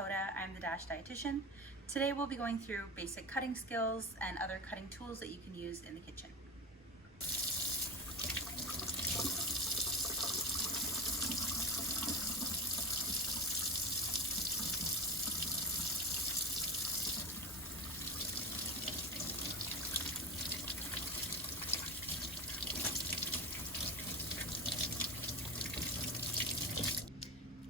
Hoda. I'm the Dash Dietitian. Today we'll be going through basic cutting skills and other cutting tools that you can use in the kitchen.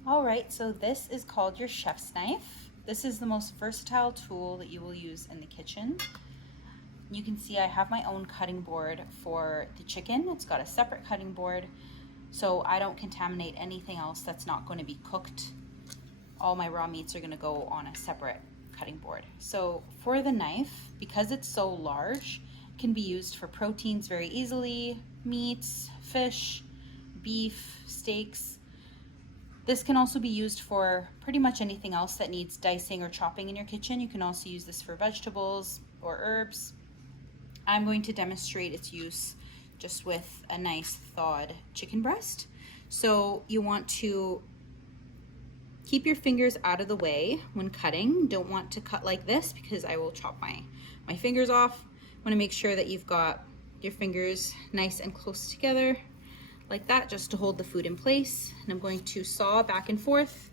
Alright, so this is called your chef's knife. This is the most versatile tool that you will use in the kitchen. You can see I have my own cutting board for the chicken. It's got a separate cutting board, so I don't contaminate anything else that's not going to be cooked. All my raw meats are going to go on a separate cutting board. So for the knife, because it's so large, it can be used for proteins very easily, meats, fish, beef, steaks. This can also be used for pretty much anything else that needs dicing or chopping in your kitchen. You can also use this for vegetables or herbs. I'm going to demonstrate its use just with a nice thawed chicken breast. So you want to keep your fingers out of the way when cutting. Don't want to cut like this because I will chop my fingers off. Want to make sure that you've got your fingers nice and close together like that, just to hold the food in place. And I'm going to saw back and forth,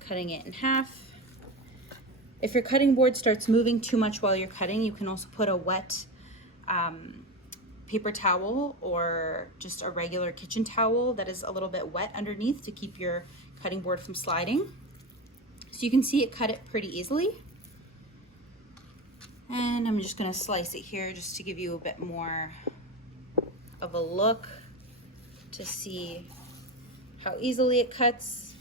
cutting it in half. If your cutting board starts moving too much while you're cutting, you can also put a wet paper towel or just a regular kitchen towel that is a little bit wet underneath to keep your cutting board from sliding. So you can see it cut it pretty easily. And I'm just gonna slice it here just to give you a bit more of a look to see how easily it cuts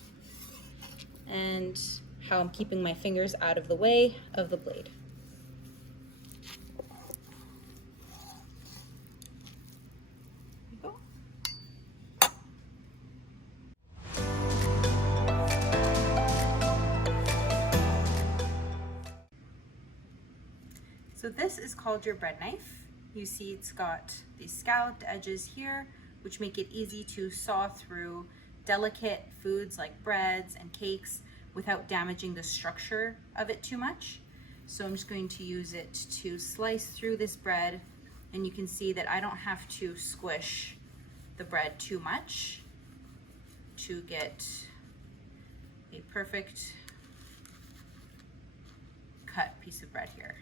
and how I'm keeping my fingers out of the way of the blade. There you go. So this is called your bread knife. You see it's got these scalloped edges here, which make it easy to saw through delicate foods like breads and cakes without damaging the structure of it too much. So I'm just going to use it to slice through this bread, and you can see that I don't have to squish the bread too much to get a perfect cut piece of bread here.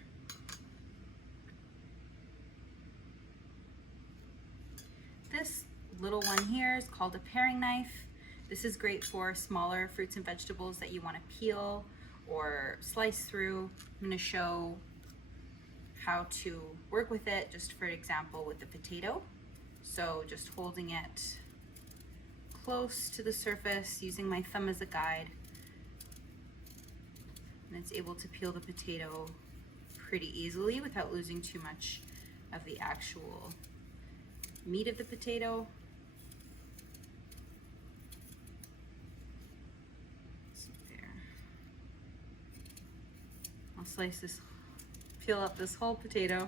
This little one here is called a paring knife. This is great for smaller fruits and vegetables that you want to peel or slice through. I'm going to show how to work with it, just for example with the potato. So just holding it close to the surface, using my thumb as a guide, and it's able to peel the potato pretty easily without losing too much of the actual meat of the potato. I'll slice this, peel up this whole potato,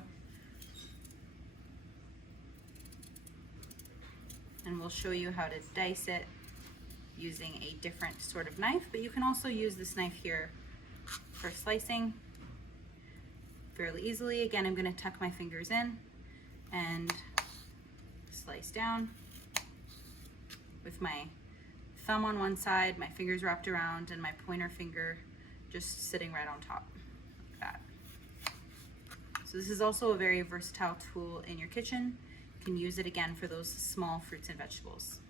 and we'll show you how to dice it using a different sort of knife, but you can also use this knife here for slicing fairly easily. Again, I'm going to tuck my fingers in and slice down with my thumb on one side, my fingers wrapped around, and my pointer finger just sitting right on top like that. So this is also a very versatile tool in your kitchen. You can use it again for those small fruits and vegetables.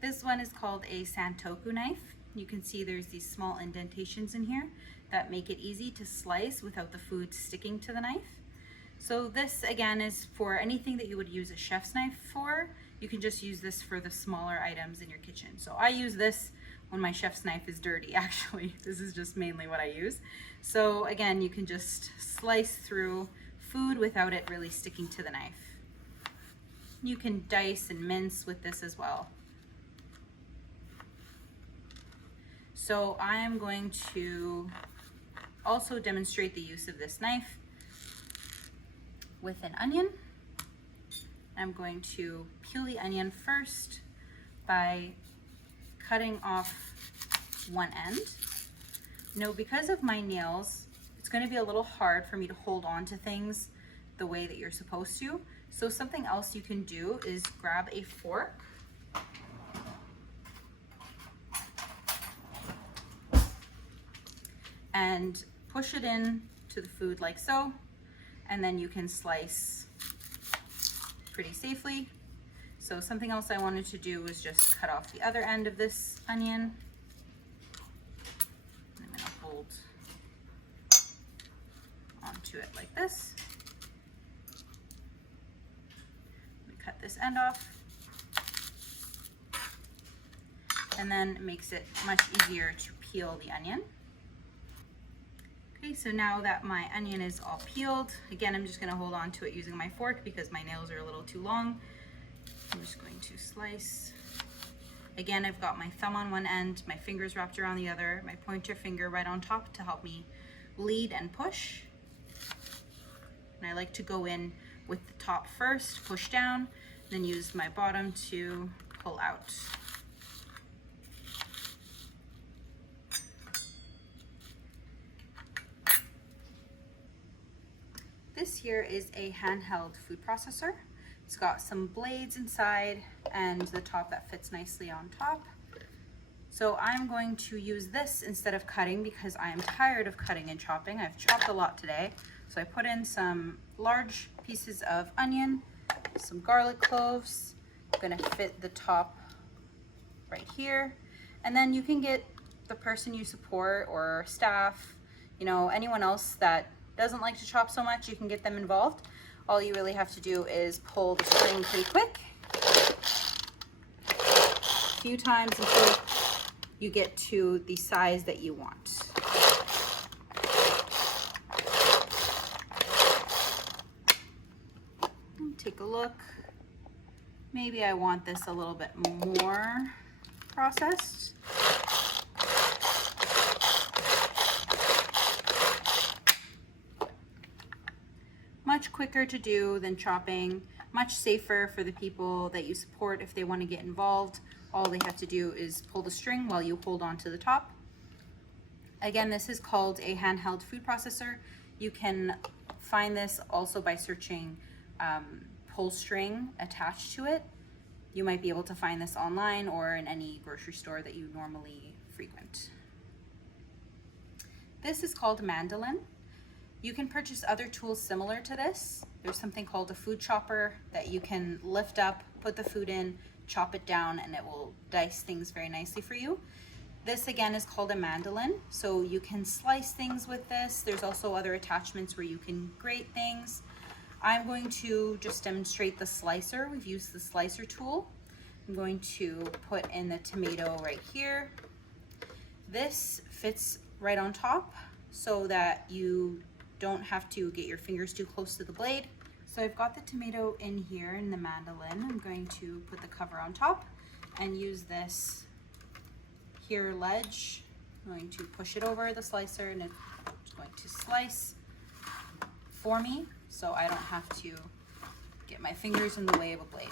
This one is called a santoku knife. You can see there's these small indentations in here that make it easy to slice without the food sticking to the knife. So this again is for anything that you would use a chef's knife for. You can just use this for the smaller items in your kitchen. So I use this when my chef's knife is dirty, actually. This is just mainly what I use. So again, you can just slice through food without it really sticking to the knife. You can dice and mince with this as well. So I am going to also demonstrate the use of this knife with an onion. I'm going to peel the onion first by cutting off one end. Now, because of my nails, it's going to be a little hard for me to hold on to things the way that you're supposed to. So something else you can do is grab a fork and push it in to the food like so, and then you can slice pretty safely. So something else I wanted to do was just cut off the other end of this onion. I'm gonna hold onto it like this. We cut this end off, and then it makes it much easier to peel the onion. Okay, so now that my onion is all peeled, again, I'm just gonna hold on to it using my fork because my nails are a little too long. I'm just going to slice. Again, I've got my thumb on one end, my fingers wrapped around the other, my pointer finger right on top to help me lead and push. And I like to go in with the top first, push down, then use my bottom to pull out. This here is a handheld food processor. It's got some blades inside and the top that fits nicely on top. So I'm going to use this instead of cutting because I am tired of cutting and chopping. I've chopped a lot today. So I put in some large pieces of onion, some garlic cloves. I'm gonna fit the top right here. And then you can get the person you support or staff, you know, anyone else that doesn't like to chop so much, you can get them involved. All you really have to do is pull the string pretty quick, a few times until you get to the size that you want. Take a look. Maybe I want this a little bit more processed. Much quicker to do than chopping, much safer for the people that you support if they want to get involved. All they have to do is pull the string while you hold on to the top. Again, this is called a handheld food processor. You can find this also by searching pull string attached to it. You might be able to find this online or in any grocery store that you normally frequent. This is called a mandolin. You can purchase other tools similar to this. There's something called a food chopper that you can lift up, put the food in, chop it down, and it will dice things very nicely for you. This again is called a mandolin, so you can slice things with this. There's also other attachments where you can grate things. I'm going to just demonstrate the slicer. We've used the slicer tool. I'm going to put in the tomato right here. This fits right on top so that you don't have to get your fingers too close to the blade. So I've got the tomato in here in the mandolin. I'm going to put the cover on top and use this here ledge. I'm going to push it over the slicer and it's going to slice for me so I don't have to get my fingers in the way of a blade.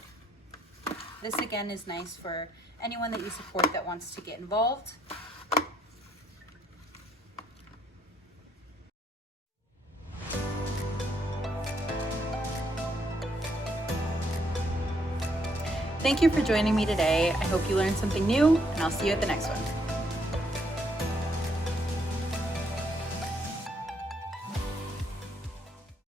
This again is nice for anyone that you support that wants to get involved. Thank you for joining me today. I hope you learned something new, and I'll see you at the next one.